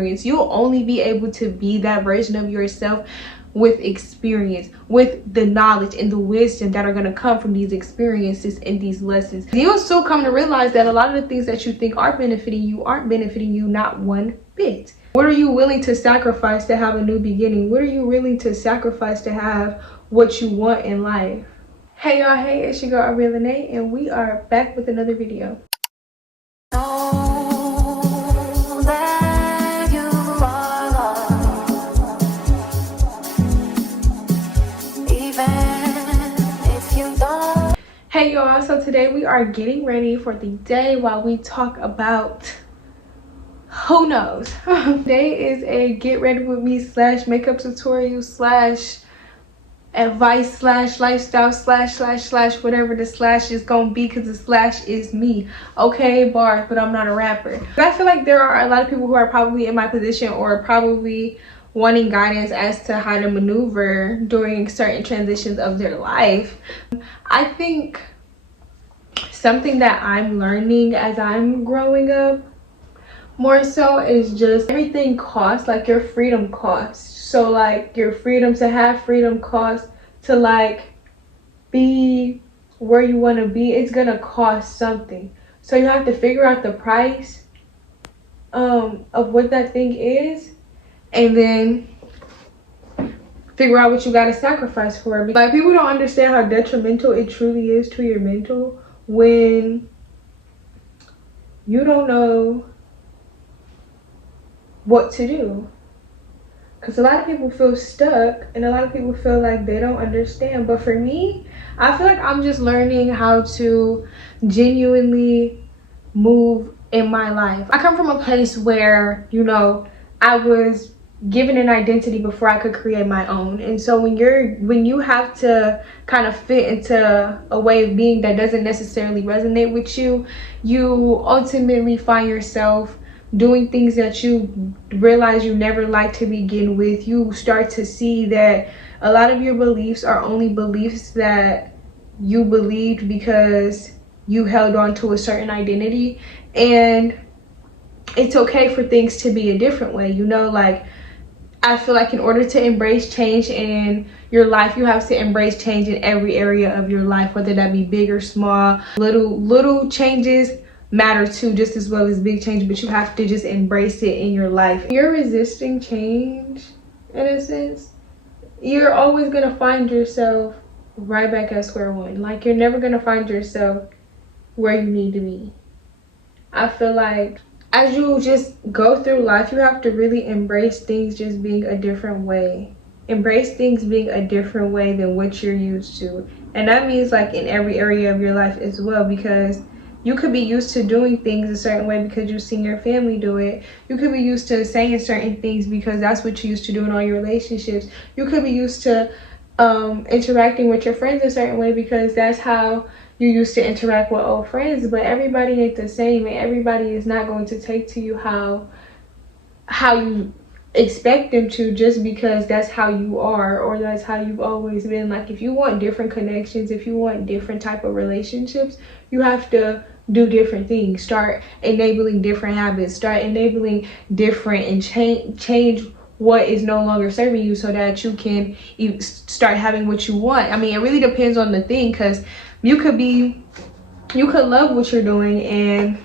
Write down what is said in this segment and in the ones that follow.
You'll only be able to be that version of yourself with experience, with the knowledge and the wisdom that are going to come from these experiences and these lessons. You'll still come to realize that a lot of the things that you think are benefiting you aren't benefiting you not one bit. What are you willing to sacrifice to have a new beginning? What are you willing to sacrifice to have what you want in life? Hey y'all, hey, it's your girl Aubrialenay, and we are back with another video. Hey y'all, so today we are getting ready for the day while we talk about who knows. Today is a get ready with me / makeup tutorial / advice / lifestyle / whatever the / is gonna be, because the / is me. Okay, bars, but I'm not a rapper. I feel like there are a lot of people who are probably in my position or probably wanting guidance as to how to maneuver during certain transitions of their life. I think something that I'm learning as I'm growing up more so is just everything costs, like your freedom costs. So like your freedom to have freedom costs, to like be where you want to be, it's gonna cost something. So you have to figure out the price of what that thing is, and then figure out what you got to sacrifice for it. Like, people don't understand how detrimental it truly is to your mental when you don't know what to do. Because a lot of people feel stuck and a lot of people feel like they don't understand. But for me, I feel like I'm just learning how to genuinely move in my life. I come from a place where, you know, I was given an identity before I could create my own. And so when you have to kind of fit into a way of being that doesn't necessarily resonate with you, you ultimately find yourself doing things that you realize you never liked to begin with. You start to see that a lot of your beliefs are only beliefs that you believed because you held on to a certain identity. And it's okay for things to be a different way, you know. Like, I feel like in order to embrace change in your life, you have to embrace change in every area of your life, whether that be big or small. Little changes matter too, just as well as big change, but you have to just embrace it in your life. If you're resisting change, in a sense, you're always gonna find yourself right back at square one. Like, you're never gonna find yourself where you need to be. I feel like as you just go through life, you have to really embrace things just being a different way. Embrace things being a different way than what you're used to. And that means like in every area of your life as well, because you could be used to doing things a certain way because you've seen your family do it. You could be used to saying certain things because that's what you used to do in all your relationships. You could be used to interacting with your friends a certain way because that's how you used to interact with old friends. But everybody ain't the same, and everybody is not going to take to you how you expect them to, just because that's how you are or that's how you've always been. Like, if you want different connections, if you want different type of relationships, you have to do different things. Start enabling different habits, start enabling different, and change what is no longer serving you so that you can start having what you want. I mean, it really depends on the thing, because you could love what you're doing and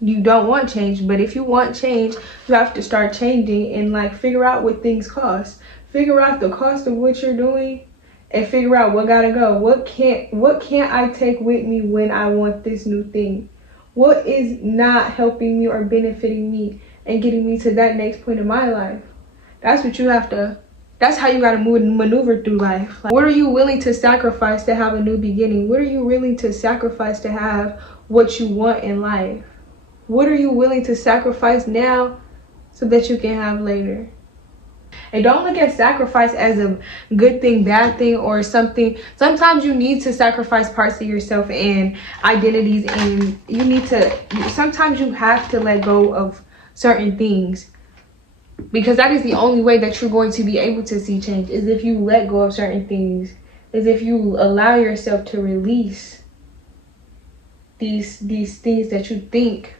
you don't want change. But if you want change, you have to start changing and like figure out what things cost. Figure out the cost of what you're doing and figure out what gotta go. What can't I take with me when I want this new thing? What is not helping me or benefiting me and getting me to that next point in my life? That's what you have to, that's how you gotta maneuver through life. Like, what are you willing to sacrifice to have a new beginning? What are you willing to sacrifice to have what you want in life? What are you willing to sacrifice now so that you can have later? And don't look at sacrifice as a good thing, bad thing, or something. Sometimes you need to sacrifice parts of yourself and identities, and sometimes you have to let go of certain things, because that is the only way that you're going to be able to see change, is if you let go of certain things, is if you allow yourself to release these things that you think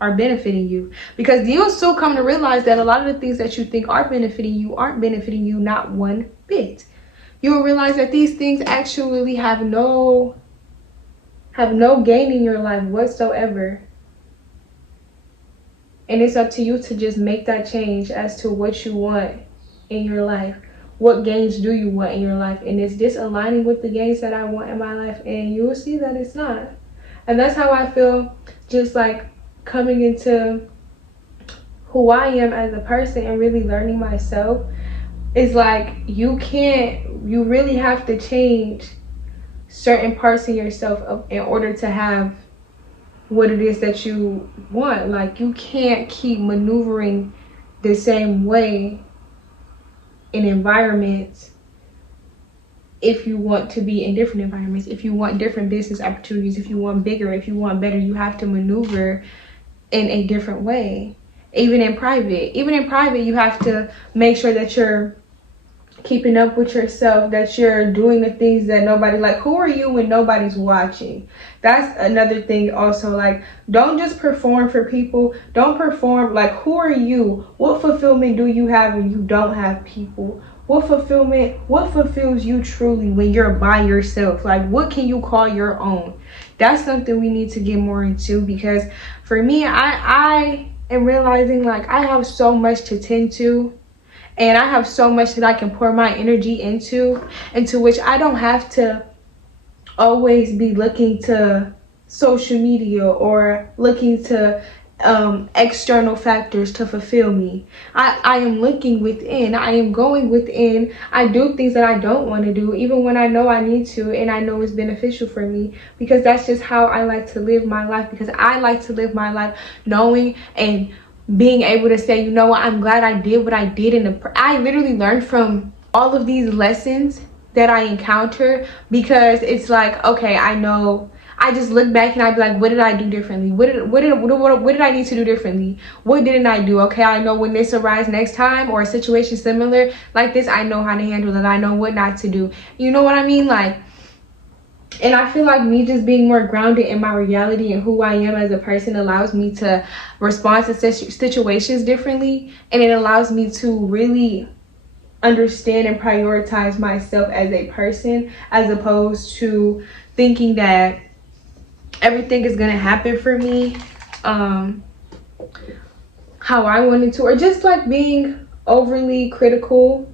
are benefiting you, because you'll still come to realize that a lot of the things that you think are benefiting you aren't benefiting you not one bit. You'll realize that these things actually have no gain in your life whatsoever. And it's up to you to just make that change as to what you want in your life. What gains do you want in your life? And is this aligning with the gains that I want in my life? And you will see that it's not. And that's how I feel, just like coming into who I am as a person and really learning myself. Is like you really have to change certain parts of yourself in order to have what it is that you want. Like, you can't keep maneuvering the same way in environments if you want to be in different environments, if you want different business opportunities, if you want bigger, if you want better. You have to maneuver in a different way. Even in private, you have to make sure that you're keeping up with yourself, that you're doing the things that nobody, like, who are you when nobody's watching? That's another thing also. Like, don't just perform for people. Don't perform, like, who are you? What fulfillment do you have when you don't have people? What fulfills you truly when you're by yourself? Like, what can you call your own? That's something we need to get more into, because for me, I am realizing, like, I have so much to tend to. And I have so much that I can pour my energy into which I don't have to always be looking to social media or looking to external factors to fulfill me. I am looking within. I am going within. I do things that I don't want to do, even when I know I need to and I know it's beneficial for me, because that's just how I like to live my life. Because I like to live my life knowing and being able to say, you know what, I'm glad I did what I did. I literally learned from all of these lessons that I encounter, because it's like, okay, I know, I just look back and I'd be like, what did I do differently? What did I need to do differently? What didn't I do? Okay, I know when this arises next time, or a situation similar like this, I know how to handle it. I know what not to do. You know what I mean? Like, and I feel like me just being more grounded in my reality and who I am as a person allows me to respond to situations differently. And it allows me to really understand and prioritize myself as a person, as opposed to thinking that everything is going to happen for me how I wanted to, or just like being overly critical.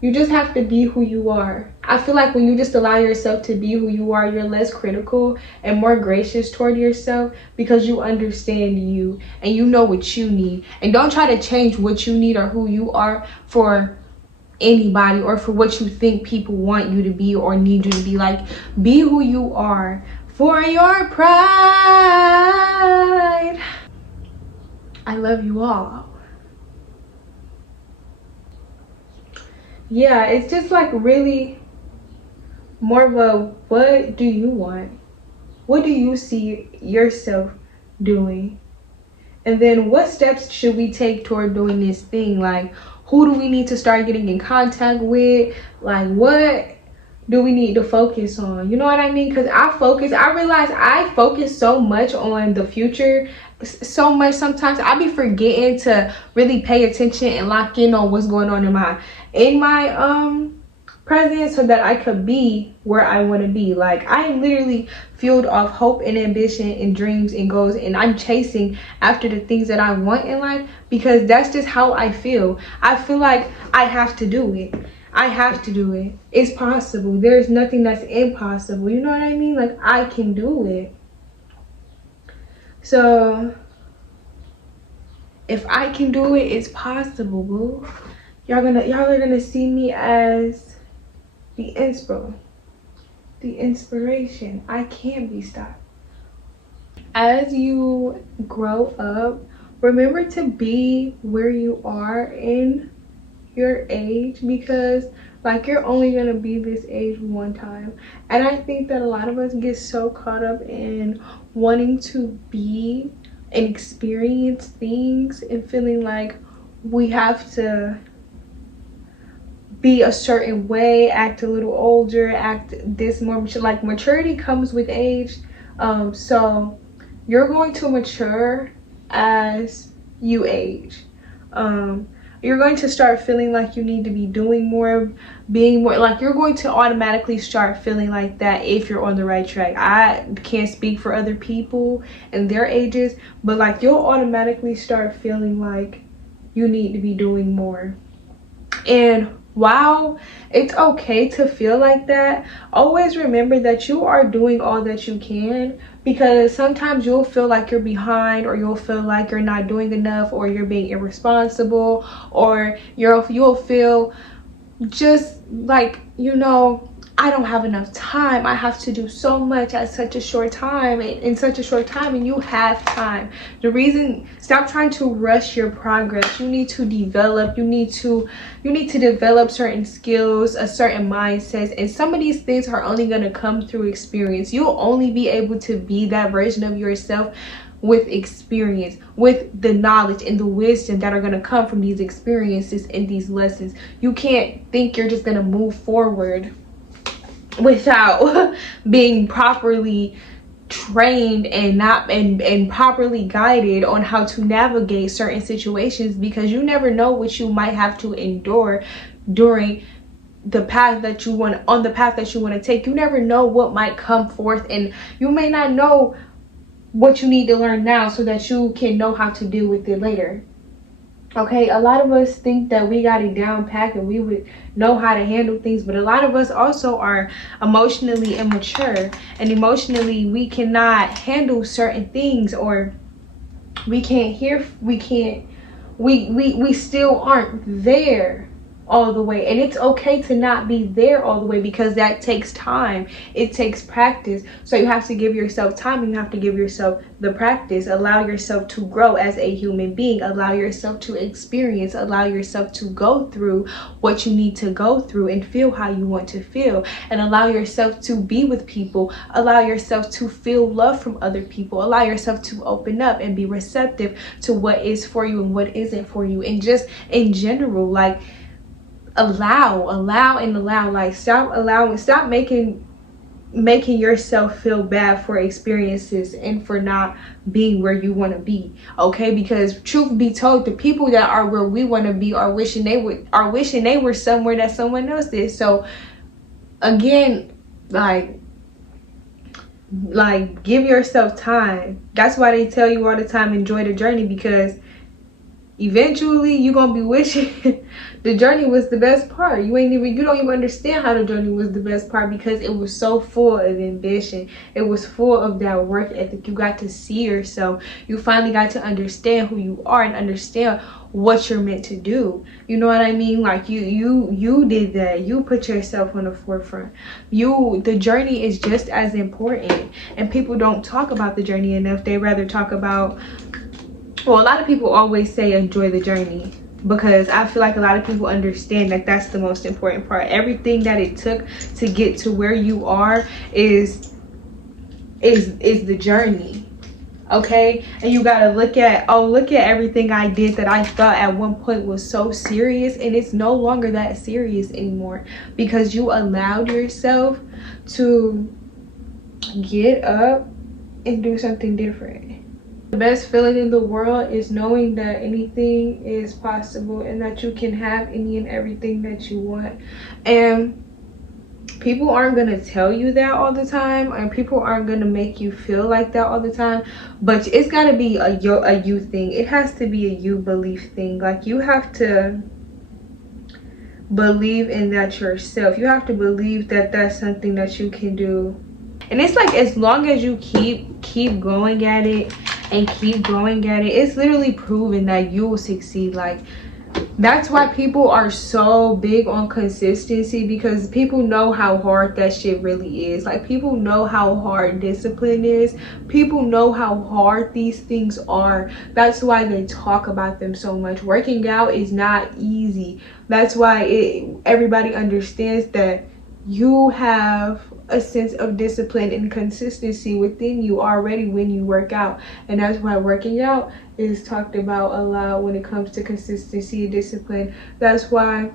You just have to be who you are. I feel like when you just allow yourself to be who you are, you're less critical and more gracious toward yourself, because you understand you and you know what you need. And don't try to change what you need or who you are for anybody, or for what you think people want you to be or need you to be. Like, be who you are for your pride. I love you all. Yeah, it's just like really more of a, what do you want? What do you see yourself doing? And then what steps should we take toward doing this thing? Like, who do we need to start getting in contact with? Like, what do we need to focus on? You know what I mean? Because I realize I focus so much on the future, so much sometimes I be forgetting to really pay attention and lock in on what's going on in my present, so that I could be where I want to be. Like, I am literally fueled off hope and ambition and dreams and goals, and I'm chasing after the things that I want in life, because that's just how I feel. I feel like I have to do it. I have to do it. It's possible. There's nothing that's impossible. You know what I mean? Like, I can do it. So if I can do it, it's possible, boo. Y'all are gonna see me as the inspiration. I can't be stopped. As you grow up, remember to be where you are in your age, because like, you're only gonna be this age one time. And I think that a lot of us get so caught up in wanting to be and experience things and feeling like we have to be a certain way, act a little older, act this more mature. Like, maturity comes with age. So you're going to mature as you age. You're going to start feeling like you need to be doing more, being more, like you're going to automatically start feeling like that if you're on the right track. I can't speak for other people and their ages, but like you'll automatically start feeling like you need to be doing more. And while it's okay to feel like that, always remember that you are doing all that you can, because sometimes you'll feel like you're behind, or you'll feel like you're not doing enough, or you're being irresponsible, or you'll feel just like, you know, I don't have enough time. I have to do so much at such a short time, in such a short time, and you have time. Stop trying to rush your progress. You need to develop. You need to develop certain skills, a certain mindset, and some of these things are only going to come through experience. You'll only be able to be that version of yourself with experience, with the knowledge and the wisdom that are going to come from these experiences and these lessons. You can't think you're just going to move forward without being properly trained and properly guided on how to navigate certain situations, because you never know what you might have to endure during the path that you want to take. You never know what might come forth, and you may not know what you need to learn now so that you can know how to deal with it later. Okay, a lot of us think that we got it down packed and we would know how to handle things, but a lot of us also are emotionally immature, and emotionally we cannot handle certain things, or we still aren't there all the way. And it's okay to not be there all the way, because that takes time. It takes practice. So you have to give yourself time, and you have to give yourself the practice. Allow yourself to grow as a human being. Allow yourself to experience. Allow yourself to go through what you need to go through and feel how you want to feel. And allow yourself to be with people. Allow yourself to feel love from other people. Allow yourself to open up and be receptive to what is for you and what isn't for you. And just in general, like, allow, like stop making yourself feel bad for experiences and for not being where you want to be. Okay, because truth be told, the people that are where we want to be are wishing they were somewhere that someone else is. So again, like give yourself time. That's why they tell you all the time, enjoy the journey, because eventually you're gonna be wishing the journey was the best part. You don't even understand how the journey was the best part, because it was so full of ambition. It was full of that work ethic. You got to see yourself. You finally got to understand who you are and understand what you're meant to do. You know what I mean? Like you did that. You put yourself on the forefront. The journey is just as important, and people don't talk about the journey enough. They rather talk about, well, a lot of people always say enjoy the journey, because I feel like a lot of people understand that that's the most important part. Everything that it took to get to where you are is the journey. Okay, and you gotta look at everything I did that I thought at one point was so serious, and it's no longer that serious anymore, because you allowed yourself to get up and do something different. The best feeling in the world is knowing that anything is possible, and that you can have any and everything that you want. And people aren't going to tell you that all the time, and people aren't going to make you feel like that all the time, but it's got to be a you thing. It has to be a you belief thing. Like, you have to believe in that yourself. You have to believe that that's something that you can do. And it's like, as long as you keep going at it and keep going at it, it's literally proven that you will succeed. Like, that's why people are so big on consistency, because people know how hard that shit really is. Like, people know how hard discipline is. People know how hard these things are. That's why they talk about them so much. Working out is not easy. That's why everybody understands that you have a sense of discipline and consistency within you already when you work out. And that's why working out is talked about a lot when it comes to consistency and discipline. That's why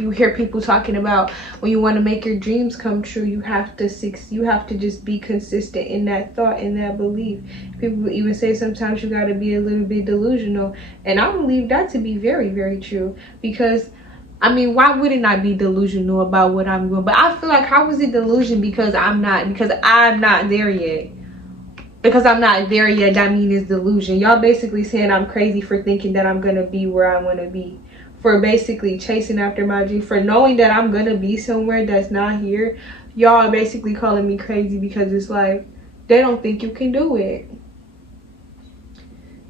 you hear people talking about when you want to make your dreams come true, you have to just be consistent in that thought, in that belief. People even say sometimes you got to be a little bit delusional, and I believe that to be very, very true. Because I mean, why wouldn't I be delusional about what I'm doing? But I feel like, how is it delusion because I'm not there yet? Because I'm not there yet, that means it's delusion. Y'all basically saying I'm crazy for thinking that I'm gonna be where I want to be, for basically chasing after my dream, for knowing that I'm gonna be somewhere that's not here. Y'all are basically calling me crazy because it's like they don't think you can do it.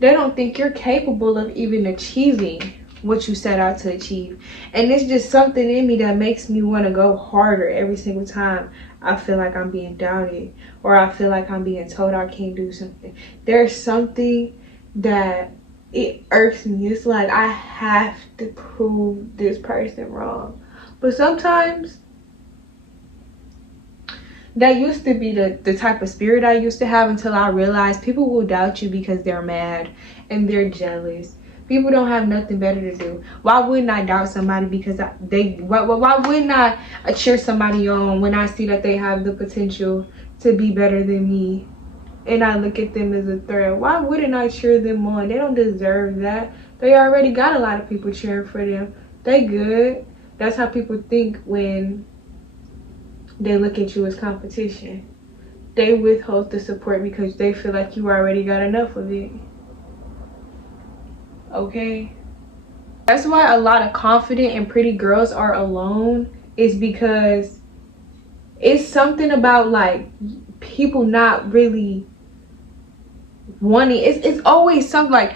They don't think you're capable of even achieving what you set out to achieve. And it's just something in me that makes me want to go harder every single time I feel like I'm being doubted, or I feel like I'm being told I can't do something. There's something that it irks me. It's like I have to prove this person wrong. But sometimes that used to be the type of spirit I used to have, until I realized people will doubt you because they're mad and they're jealous. People don't have nothing better to do. Why wouldn't I doubt somebody because why wouldn't I cheer somebody on when I see that they have the potential to be better than me and I look at them as a threat? Why wouldn't I cheer them on? They don't deserve that. They already got a lot of people cheering for them. They good. That's how people think when they look at you as competition. They withhold the support because they feel like you already got enough of it. Okay, that's why a lot of confident and pretty girls are alone, is because it's something about like people not really wanting. It's always something like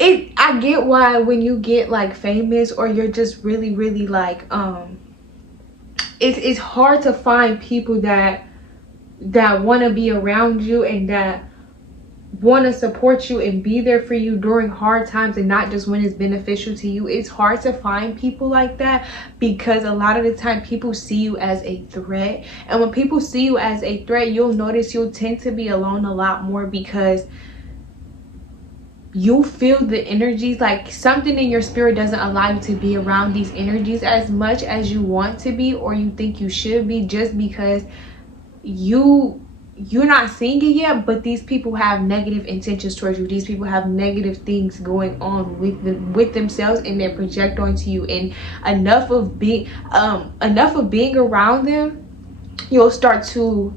it. I get why when you get like famous, or you're just really like it's hard to find people that want to be around you and that want to support you and be there for you during hard times, and not just when it's beneficial to you. It's hard to find people like that because a lot of the time people see you as a threat, and when people see you as a threat, you'll notice you'll tend to be alone a lot more because you feel the energies, like something in your spirit doesn't allow you to be around these energies as much as you want to be, or you think you should be, just because you're not seeing it yet, but these people have negative intentions towards you. These people have negative things going on with themselves, and they project onto you. And enough of being around them, that'll start to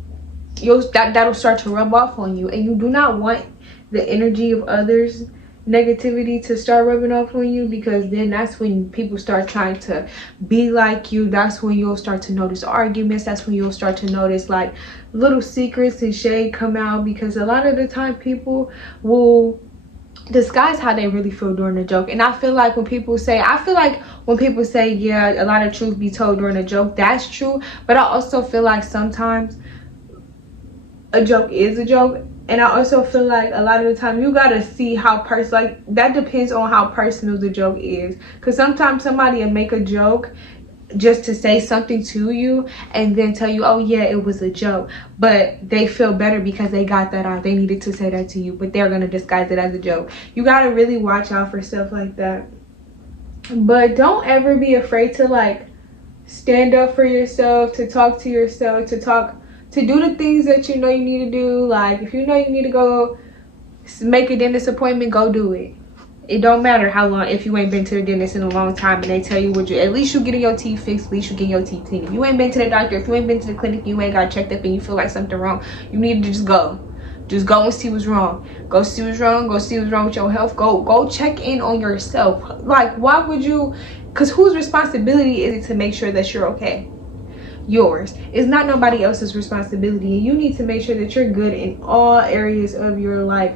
rub off on you. And you do not want the energy of others' negativity to start rubbing off on you, because then that's when people start trying to be like you. That's when you'll start to notice arguments. That's when you'll start to notice like little secrets and shade come out, because a lot of the time people will disguise how they really feel during a joke. And I feel like when people say yeah, a lot of truth be told during a joke, that's true. But I also feel like sometimes a joke is a joke. And I also feel like a lot of the time you gotta see how like that depends on how personal the joke is. Because sometimes somebody will make a joke just to say something to you and then tell you, oh yeah, it was a joke, but they feel better because they got that out. They needed to say that to you, but they're gonna disguise it as a joke. You gotta really watch out for stuff like that. But don't ever be afraid to like stand up for yourself, to talk to yourself, to do the things that you know you need to do. Like if you know you need to go make a dentist appointment, go do it. It don't matter how long, if you ain't been to the dentist in a long time and they tell you at least you getting your teeth fixed, at least you getting your teeth cleaned. If you ain't been to the doctor, if you ain't been to the clinic, you ain't got checked up and you feel like something wrong, you need to just go. Just go and see what's wrong. Go see what's wrong. Go see what's wrong with your health. Go check in on yourself. Like, why would you? Because whose responsibility is it to make sure that you're okay? Yours. It's not nobody else's responsibility, and you need to make sure that you're good in all areas of your life.